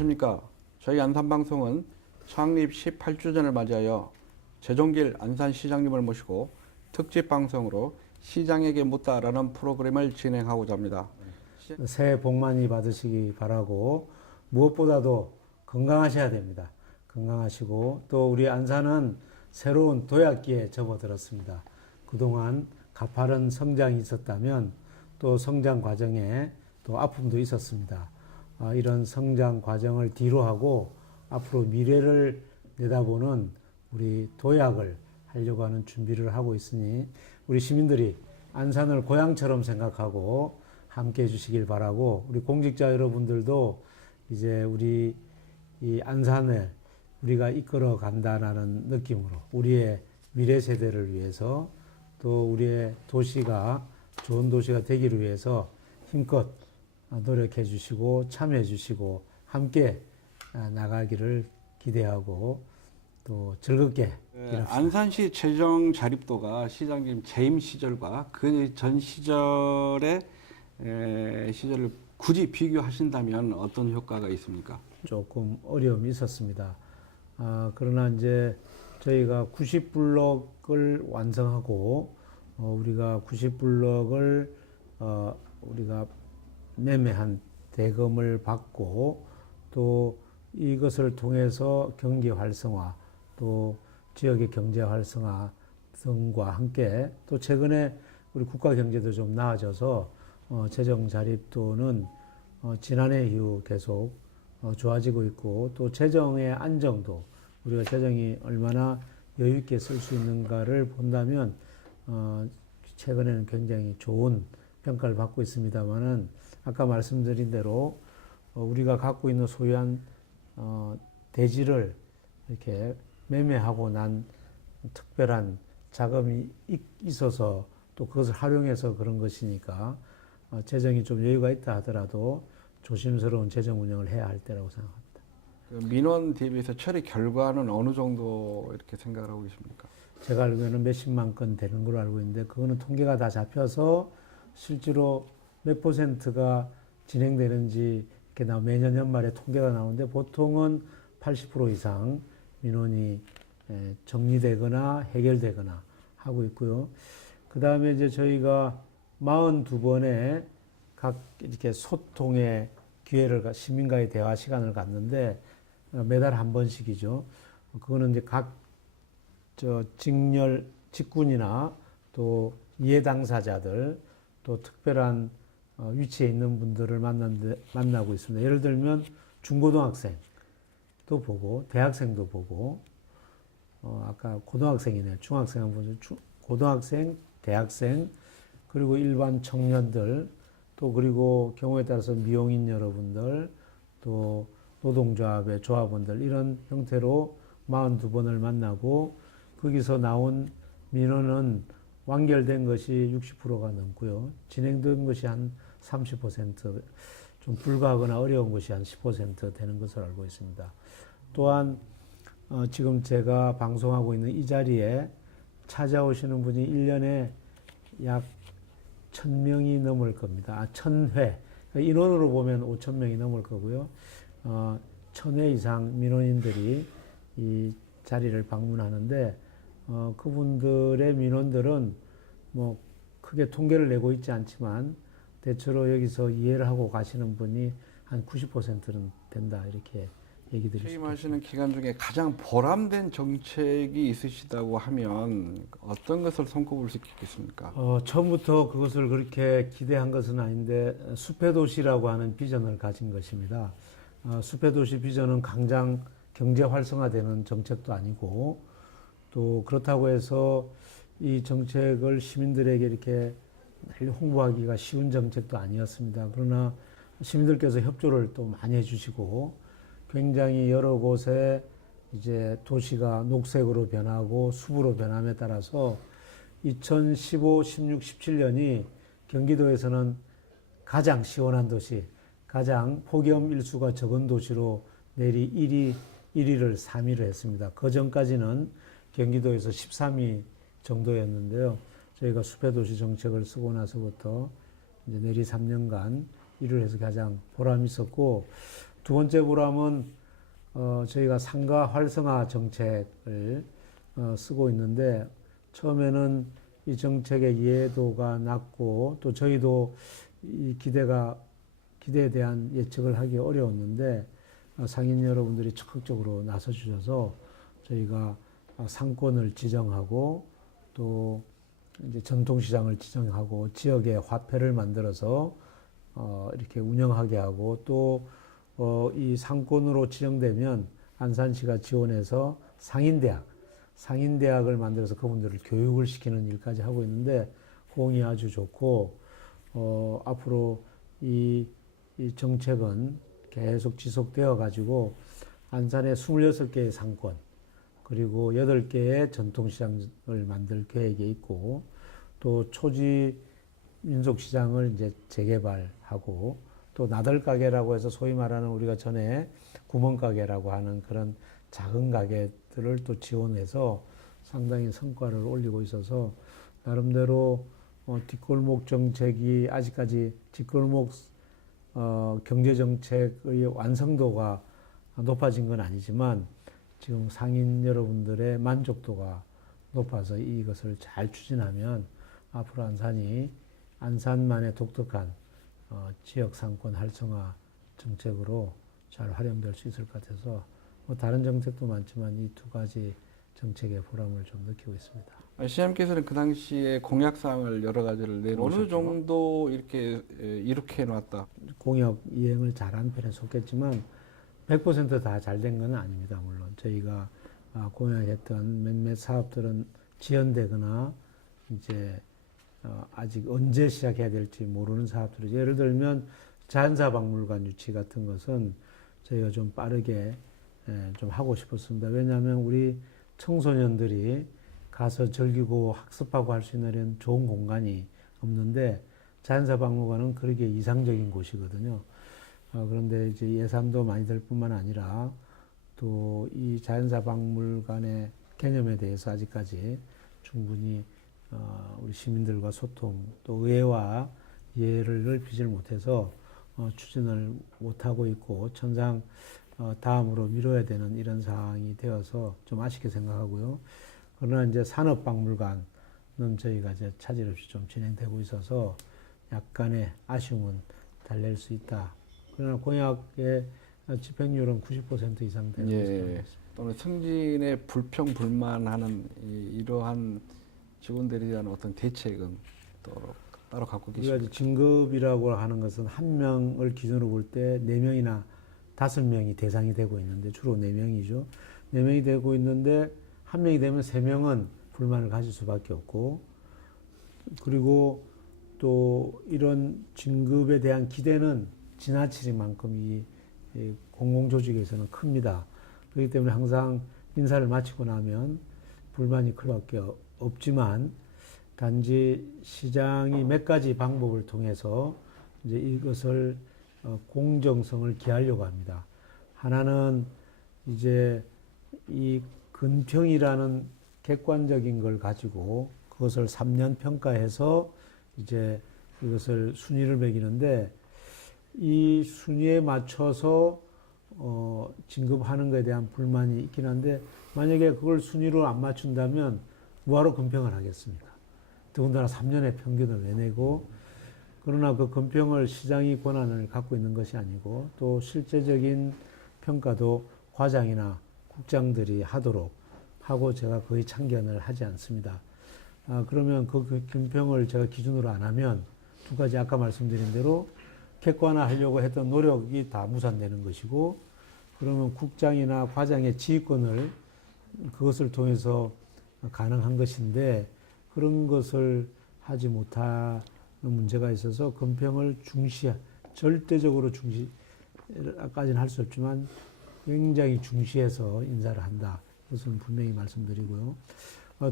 안녕하십니까. 저희 안산방송은 창립 18주년을 맞이하여 재종길 안산시장님을 모시고 특집 방송으로 시장에게 묻다라는 프로그램을 진행하고자 합니다. 새해 복 많이 받으시기 바라고 무엇보다도 건강하셔야 됩니다. 건강하시고 또 우리 안산은 새로운 도약기에 접어들었습니다. 그동안 가파른 성장이 있었다면 또 성장 과정에 또 아픔도 있었습니다. 이런 성장 과정을 뒤로하고 앞으로 미래를 내다보는 우리 도약을 하려고 하는 준비를 하고 있으니 우리 시민들이 안산을 고향처럼 생각하고 함께 해주시길 바라고 우리 공직자 여러분들도 이제 우리 이 안산을 우리가 이끌어 간다라는 느낌으로 우리의 미래 세대를 위해서 또 우리의 도시가 좋은 도시가 되기를 위해서 힘껏 노력해 주시고 참여해 주시고 함께 나가기를 기대하고 또 즐겁게 안산시 재정 자립도가 시장님 재임 시절과 그 전 시절의 시절을 굳이 비교하신다면 어떤 효과가 있습니까? 조금 어려움이 있었습니다. 그러나 이제 저희가 90블럭을 완성하고 우리가 90블럭을 우리가 매매한 대금을 받고 또 이것을 통해서 경기 활성화 또 지역의 경제 활성화 등과 함께 또 최근에 우리 국가 경제도 좀 나아져서 재정 자립도는 지난해 이후 계속 좋아지고 있고 또 재정의 안정도 우리가 재정이 얼마나 여유 있게 쓸 수 있는가를 본다면 최근에는 굉장히 좋은 평가를 받고 있습니다만은 아까 말씀드린 대로 우리가 갖고 있는 소유한 대지를 이렇게 매매하고 난 특별한 자금이 있어서 또 그것을 활용해서 그런 것이니까 재정이 좀 여유가 있다 하더라도 조심스러운 재정 운영을 해야 할 때라고 생각합니다. 그 민원 대비해서 처리 결과는 어느 정도 이렇게 생각을 하고 계십니까? 제가 알기로는 몇십만 건 되는 걸로 알고 있는데 그거는 통계가 다 잡혀서 실제로 몇 %가 진행되는지 이렇게 매년 연말에 통계가 나오는데 보통은 80% 이상 민원이 정리되거나 해결되거나 하고 있고요. 그 다음에 이제 저희가 42번의 각 이렇게 소통의 기회를 시민과의 대화 시간을 갖는데 매달 한 번씩이죠. 그거는 이제 각 직군이나 또 이해 당사자들 또 특별한 위치에 있는 분들을 만나고 있습니다. 예를 들면 중고등학생도 보고 대학생도 보고 아까 고등학생이네요. 중학생 한 번, 고등학생, 대학생 그리고 일반 청년들 또 그리고 경우에 따라서 미용인 여러분들 또 노동조합의 조합원들 이런 형태로 42번을 만나고 거기서 나온 민원은 완결된 것이 60%가 넘고요. 진행된 것이 한 30%, 좀 불가하거나 어려운 것이 한 10% 되는 것을 알고 있습니다. 또한 지금 제가 방송하고 있는 이 자리에 찾아오시는 분이 1년에 약 1000명이 넘을 겁니다. 1000회. 인원으로 보면 5000명이 넘을 거고요. 1000회 이상 민원인들이 이 자리를 방문하는데 그분들의 민원들은 뭐 크게 통계를 내고 있지 않지만 대체로 여기서 이해를 하고 가시는 분이 한 90%는 된다 이렇게 얘기 드릴 수 있습니다. 취임하시는 기간 중에 가장 보람된 정책이 있으시다고 하면 어떤 것을 손꼽을 수 있겠습니까? 처음부터 그것을 그렇게 기대한 것은 아닌데 숲의 도시라고 하는 비전을 가진 것입니다. 숲의 도시 비전은 당장 경제 활성화되는 정책도 아니고 또 그렇다고 해서 이 정책을 시민들에게 이렇게 홍보하기가 쉬운 정책도 아니었습니다. 그러나 시민들께서 협조를 또 많이 해주시고 굉장히 여러 곳에 이제 도시가 녹색으로 변하고 숲으로 변함에 따라서 2015, 16, 17년이 경기도에서는 가장 시원한 도시, 가장 폭염 일수가 적은 도시로 내리 1위를 3위를 했습니다. 그 전까지는 경기도에서 13위 정도였는데요. 저희가 숲의 도시 정책을 쓰고 나서부터 이제 내리 3년간 일을 해서 가장 보람이 있었고 두 번째 보람은 저희가 상가 활성화 정책을 쓰고 있는데 처음에는 이 정책의 이해도가 낮고 또 저희도 이 기대에 대한 예측을 하기 어려웠는데 상인 여러분들이 적극적으로 나서 주셔서 저희가 상권을 지정하고 또 이제 전통시장을 지정하고 지역의 화폐를 만들어서 이렇게 운영하게 하고 또 이 상권으로 지정되면 안산시가 지원해서 상인대학을 만들어서 그분들을 교육을 시키는 일까지 하고 있는데 호응이 아주 좋고 앞으로 이 정책은 계속 지속되어 가지고 안산에 26개의 상권 그리고 8개의 전통시장을 만들 계획이 있고 또 초지 민속시장을 이제 재개발하고 또 나들가게라고 해서 소위 말하는 우리가 전에 구멍가게라고 하는 그런 작은 가게들을 또 지원해서 상당히 성과를 올리고 있어서 나름대로 뒷골목 정책이 아직까지 뒷골목 경제 정책의 완성도가 높아진 건 아니지만 지금 상인 여러분들의 만족도가 높아서 이것을 잘 추진하면 앞으로 안산만의 독특한 지역 상권 활성화 정책으로 잘 활용될 수 있을 것 같아서 다른 정책도 많지만 이 두 가지 정책의 보람을 좀 느끼고 있습니다. 시장님께서는 그 당시에 공약사항을 여러 가지를 내놓으셨죠. 어느 정도 이렇게 놨다. 공약 이행을 잘한 편에 속했지만 100% 다 잘 된 건 아닙니다. 물론 저희가 공약했던 몇몇 사업들은 지연되거나 이제 아직 언제 시작해야 될지 모르는 사업들이죠. 예를 들면 자연사박물관 유치 같은 것은 저희가 좀 빠르게 좀 하고 싶었습니다. 왜냐하면 우리 청소년들이 가서 즐기고 학습하고 할 수 있는 이런 좋은 공간이 없는데 자연사박물관은 그러기에 이상적인 곳이거든요. 그런데 이제 예산도 많이 들 뿐만 아니라 또 이 자연사박물관의 개념에 대해서 아직까지 충분히 우리 시민들과 소통 또 의회와 이해를 넓히질 못해서 추진을 못하고 있고 천상 다음으로 미뤄야 되는 이런 상황이 되어서 좀 아쉽게 생각하고요. 그러나 이제 산업박물관은 저희가 이제 차질 없이 좀 진행되고 있어서 약간의 아쉬움은 달랠 수 있다. 그러나 공약의 집행률은 90% 이상 되는 것으로 알고 있습니다. 또는 승진에 불평불만하는 이러한 직원들에 대한 어떤 대책은 따로 갖고 계십니까? 우리가 진급이라고 하는 것은 한 명을 기준으로 볼 때 4명이나 5명이 대상이 되고 있는데 주로 4명이죠. 4명이 되고 있는데 한 명이 되면 3명은 불만을 가질 수밖에 없고 그리고 또 이런 진급에 대한 기대는 지나치리만큼 이 공공조직에서는 큽니다. 그렇기 때문에 항상 인사를 마치고 나면 불만이 클 수밖에 없지만 단지 시장이 몇 가지 방법을 통해서 이제 이것을 공정성을 기하려고 합니다. 하나는 이제 이 근평이라는 객관적인 걸 가지고 그것을 3년 평가해서 이제 이것을 순위를 매기는데 이 순위에 맞춰서 진급하는 것에 대한 불만이 있긴 한데 만약에 그걸 순위로 안 맞춘다면 뭐하러 근평을 하겠습니까? 더군다나 3년의 평균을 내내고 그러나 그 근평을 시장이 권한을 갖고 있는 것이 아니고 또 실제적인 평가도 과장이나 국장들이 하도록 하고 제가 거의 참견을 하지 않습니다. 그러면 그 근평을 제가 기준으로 안 하면 두 가지 아까 말씀드린 대로 객관화하려고 했던 노력이 다 무산되는 것이고 그러면 국장이나 과장의 지휘권을 그것을 통해서 가능한 것인데 그런 것을 하지 못하는 문제가 있어서 근평을 절대적으로 중시까지는 할 수 없지만 굉장히 중시해서 인사를 한다. 그것은 분명히 말씀드리고요.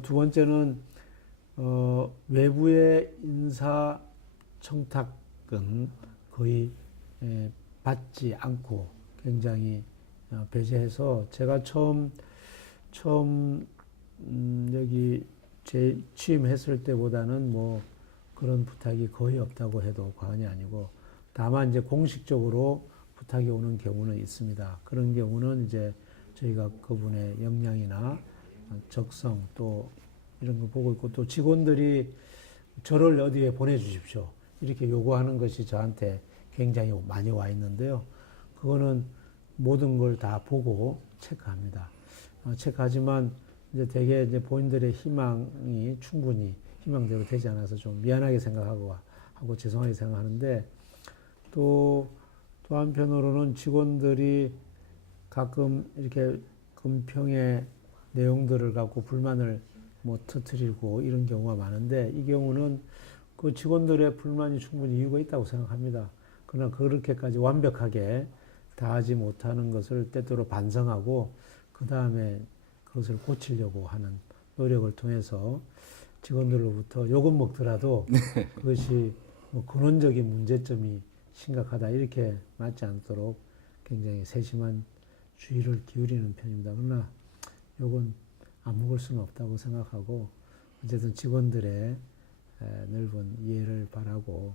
두 번째는 외부의 인사 청탁은 거의 받지 않고 굉장히 배제해서 제가 처음 여기 취임했을 때보다는 뭐 그런 부탁이 거의 없다고 해도 과언이 아니고 다만 이제 공식적으로 부탁이 오는 경우는 있습니다. 그런 경우는 이제 저희가 그분의 역량이나 적성 또 이런 거 보고 있고, 또 직원들이 저를 어디에 보내주십시오 이렇게 요구하는 것이 저한테 굉장히 많이 와 있는데요. 그거는 모든 걸 다 보고 체크합니다. 체크하지만 이제 대개 이제 본인들의 희망이 충분히 희망대로 되지 않아서 좀 미안하게 생각하고 죄송하게 생각하는데, 또 한편으로는 직원들이 가끔 이렇게 금평의 내용들을 갖고 불만을 뭐 터뜨리고 이런 경우가 많은데, 이 경우는 그 직원들의 불만이 충분히 이유가 있다고 생각합니다. 그러나 그렇게까지 완벽하게 다 하지 못하는 것을 때때로 반성하고 그 다음에 그것을 고치려고 하는 노력을 통해서 직원들로부터 욕은 먹더라도 그것이 뭐 근원적인 문제점이 심각하다 이렇게 맞지 않도록 굉장히 세심한 주의를 기울이는 편입니다. 그러나 욕은 안 먹을 수는 없다고 생각하고, 어쨌든 직원들의 넓은 이해를 바라고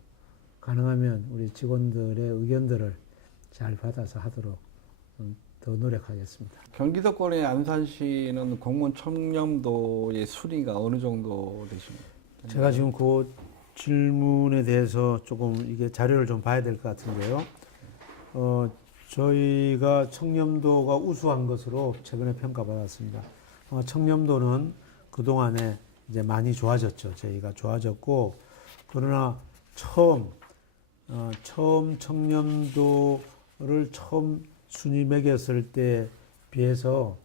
가능하면 우리 직원들의 의견들을 잘 받아서 하도록 더 노력하겠습니다. 경기도권의 안산시는 공무원 청렴도의 순위가 어느 정도 되십니까? 제가 지금 그 질문에 대해서 조금 이게 자료를 좀 봐야 될 것 같은데요. 저희가 청렴도가 우수한 것으로 최근에 평가받았습니다. 청렴도는 그동안에 이제 많이 좋아졌죠. 저희가 좋아졌고, 그러나 처음 청렴도를 처음 순위 매겼을 때 비해서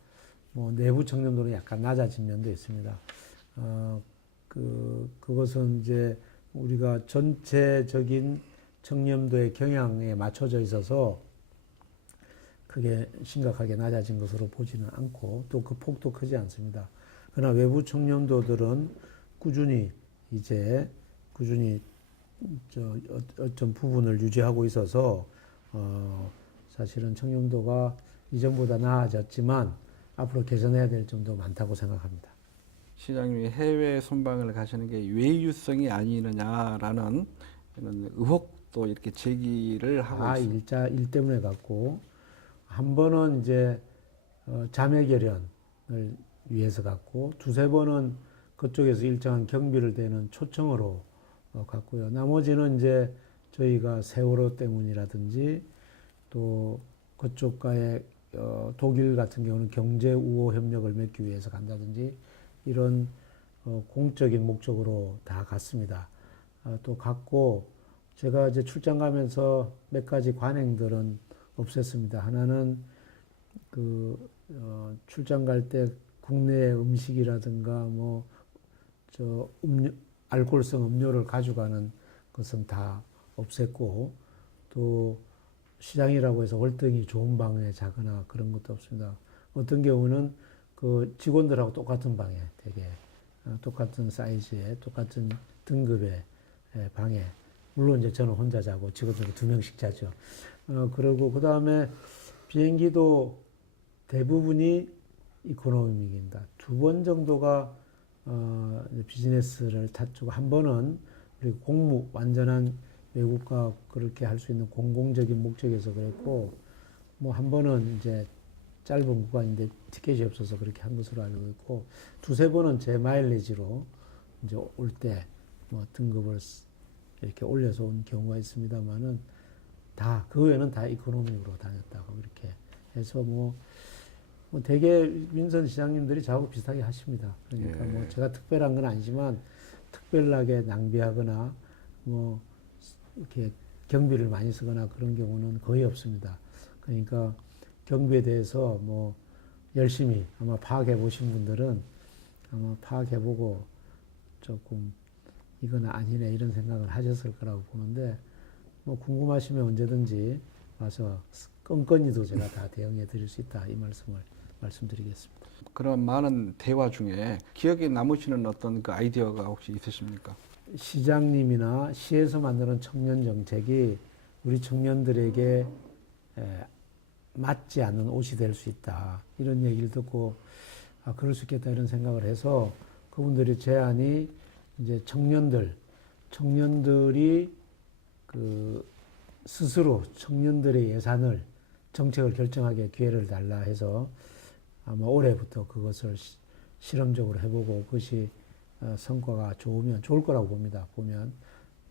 뭐 내부 청렴도는 약간 낮아진 면도 있습니다. 그것은 이제 우리가 전체적인 청렴도의 경향에 맞춰져 있어서 크게 심각하게 낮아진 것으로 보지는 않고, 또 그 폭도 크지 않습니다. 그러나 외부 청렴도들은 꾸준히 어떤 부분을 유지하고 있어서 사실은 청렴도가 이전보다 나아졌지만 앞으로 개선해야 될 점도 많다고 생각합니다. 시장님이 해외 순방을 가시는 게 외유성이 아니느냐라는 이런 의혹도 이렇게 제기를 하고 있습니다. 일 때문에 갔고, 한 번은 이제 자매 결연을 위해서 갔고, 두세 번은 그쪽에서 일정한 경비를 대는 초청으로 갔고요. 나머지는 이제 저희가 세월호 때문이라든지 또 그쪽과의 독일 같은 경우는 경제 우호 협력을 맺기 위해서 간다든지 이런 공적인 목적으로 다 갔습니다. 또 갔고, 제가 이제 출장 가면서 몇 가지 관행들은 없앴습니다. 하나는 출장 갈 때 국내 음식이라든가 알코올성 음료를 가져가는 것은 다 없앴고, 또 시장이라고 해서 월등히 좋은 방에 자거나 그런 것도 없습니다. 어떤 경우는 그 직원들하고 똑같은 방에 되게 똑같은 사이즈의 똑같은 등급의 방에, 물론 이제 저는 혼자 자고 직원들은 2명씩 자죠. 그리고 그 다음에 비행기도 대부분이 이코노미입니다. 2번 정도가 비즈니스를 탔고, 한 번은 우리 완전한 외국과 그렇게 할 수 있는 공공적인 목적에서 그랬고, 뭐 한 번은 이제 짧은 구간인데 티켓이 없어서 그렇게 한 것으로 알고 있고, 두세 번은 제 마일리지로 이제 올 때 뭐 등급을 이렇게 올려서 온 경우가 있습니다만은 그 외에는 다 이코노미로 다녔다고 이렇게 해서 되게 민선 시장님들이 저하고 비슷하게 하십니다. 그러니까 뭐 제가 특별한 건 아니지만 특별하게 낭비하거나 뭐 이렇게 경비를 많이 쓰거나 그런 경우는 거의 없습니다. 그러니까 경비에 대해서 뭐 열심히 아마 파악해 보신 분들은 아마 파악해 보고 조금 이건 아니네 이런 생각을 하셨을 거라고 보는데, 뭐 궁금하시면 언제든지 와서 껌껌이도 제가 다 대응해 드릴 수 있다, 이 말씀을 말씀드리겠습니다. 그런 많은 대화 중에 기억에 남으시는 어떤 그 아이디어가 혹시 있으십니까? 시장님이나 시에서 만드는 청년 정책이 우리 청년들에게 맞지 않는 옷이 될 수 있다, 이런 얘기를 듣고 그럴 수 있겠다 이런 생각을 해서, 그분들의 제안이 이제 청년들이 스스로 청년들의 예산을 정책을 결정하게 기회를 달라 해서 아마 올해부터 그것을 실험적으로 해보고 그것이 성과가 좋으면 좋을 거라고 봅니다. 보면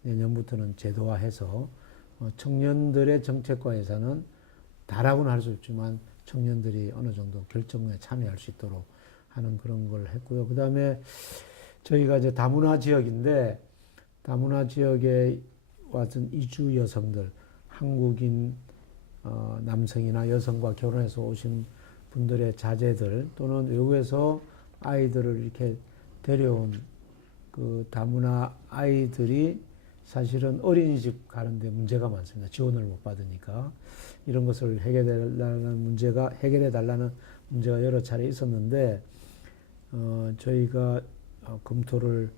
내년부터는 제도화해서 청년들의 정책과 예산은 다라고는 할 수 없지만 청년들이 어느 정도 결정에 참여할 수 있도록 하는 그런 걸 했고요. 그 다음에 저희가 이제 다문화 지역인데 다문화 지역에 왔던 이주 여성들, 한국인 남성이나 여성과 결혼해서 오신 분들의 자제들 또는 외국에서 아이들을 이렇게 데려온 그 다문화 아이들이 사실은 어린이집 가는데 문제가 많습니다. 지원을 못 받으니까. 이런 것을 해결해 달라는 문제가 여러 차례 있었는데, 저희가 검토를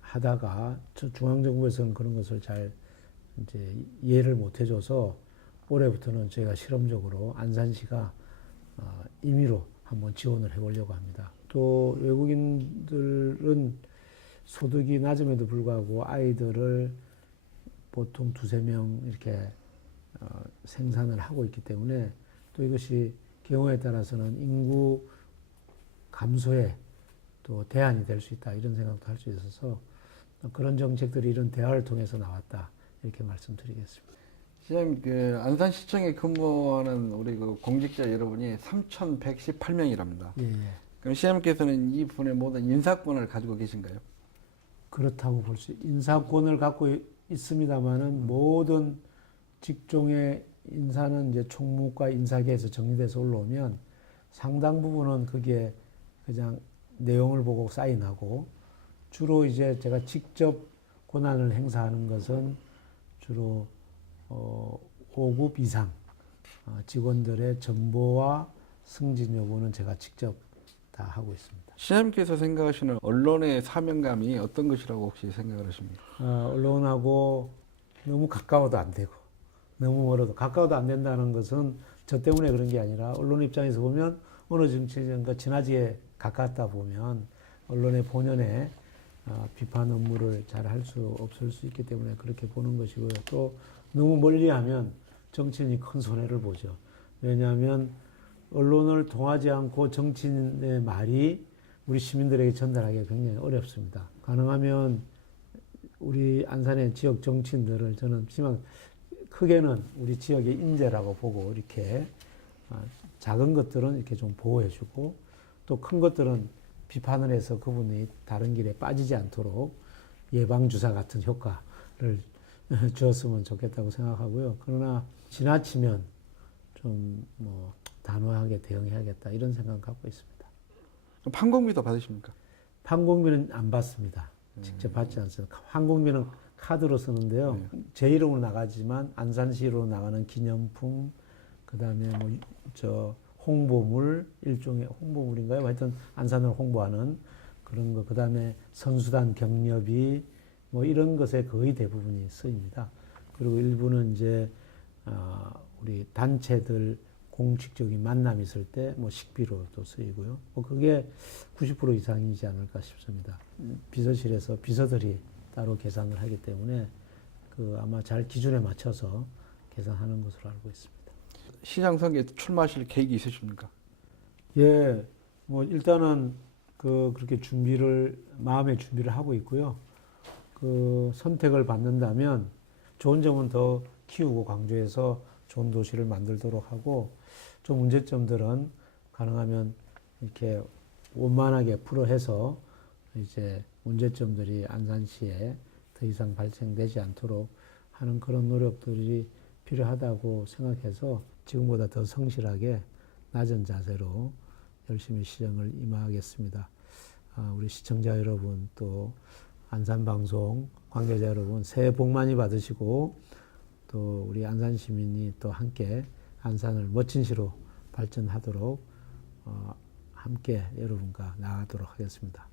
하다가 중앙정부에서는 그런 것을 잘 이제 이해를 못 해줘서 올해부터는 저희가 실험적으로 안산시가 임의로 한번 지원을 해보려고 합니다. 또 외국인들은 소득이 낮음에도 불구하고 아이들을 보통 두세 명 이렇게 생산을 하고 있기 때문에 또 이것이 경우에 따라서는 인구 감소에 또 대안이 될 수 있다 이런 생각도 할 수 있어서 그런 정책들이 이런 대화를 통해서 나왔다 이렇게 말씀드리겠습니다. 시장님, 그 안산시청에 근무하는 우리 그 공직자 여러분이 3,118명이랍니다. 예, 그럼 시장님께서는 이 분의 모든 인사권을 가지고 계신가요? 그렇다고 볼 수 인사권을 갖고 있습니다만은 모든 직종의 인사는 이제 총무과 인사계에서 정리돼서 올라오면 상당 부분은 그게 그냥 내용을 보고 사인하고 주로 이제 제가 직접 권한을 행사하는 것은 주로 5급 이상 직원들의 정보와 승진 여부는 제가 직접 다 하고 있습니다. 시장님께서 생각하시는 언론의 사명감이 어떤 것이라고 혹시 생각을 하십니까? 언론하고 너무 가까워도 안 되고 너무 멀어도 가까워도 안 된다는 것은 저 때문에 그런 게 아니라 언론 입장에서 보면 어느 정치인과 지나치게 가깝다 보면 언론의 본연의 비판 업무를 잘 할 수 없을 수 있기 때문에 그렇게 보는 것이고요. 또 너무 멀리하면 정치인이 큰 손해를 보죠. 왜냐하면 언론을 통하지 않고 정치인의 말이 우리 시민들에게 전달하기가 굉장히 어렵습니다. 가능하면 우리 안산의 지역 정치인들을 저는 크게는 우리 지역의 인재라고 보고 이렇게 작은 것들은 이렇게 좀 보호해주고 또 큰 것들은 비판을 해서 그분이 다른 길에 빠지지 않도록 예방주사 같은 효과를 주었으면 좋겠다고 생각하고요. 그러나 지나치면 좀 단호하게 대응해야겠다 이런 생각 갖고 있습니다. 판공비도 받으십니까? 판공비는 안 받습니다. 직접 받지 않습니다. 항공비는 카드로 쓰는데요. 제 이름으로 나가지만 안산시로 나가는 기념품, 그 다음에 홍보물, 일종의 홍보물인가요? 하여튼 안산을 홍보하는 그런 거, 그 다음에 선수단 격려비, 이런 것에 거의 대부분이 쓰입니다. 그리고 일부는 이제, 우리 단체들 공식적인 만남이 있을 때 식비로도 쓰이고요. 그게 90% 이상이지 않을까 싶습니다. 비서실에서 비서들이 따로 계산을 하기 때문에 아마 잘 기준에 맞춰서 계산하는 것으로 알고 있습니다. 시장 선거에 출마하실 계획이 있으십니까? 예, 일단은 그렇게 마음의 준비를 하고 있고요. 선택을 받는다면 좋은 점은 더 키우고 강조해서 좋은 도시를 만들도록 하고 좀 문제점들은 가능하면 이렇게 원만하게 풀어해서 이제 문제점들이 안산시에 더 이상 발생되지 않도록 하는 그런 노력들이 필요하다고 생각해서 지금보다 더 성실하게 낮은 자세로 열심히 시정을 임하겠습니다. 우리 시청자 여러분 또 안산방송 관계자 여러분 새해 복 많이 받으시고 또 우리 안산 시민이 또 함께 안산을 멋진 시로 발전하도록 함께 여러분과 나아가도록 하겠습니다.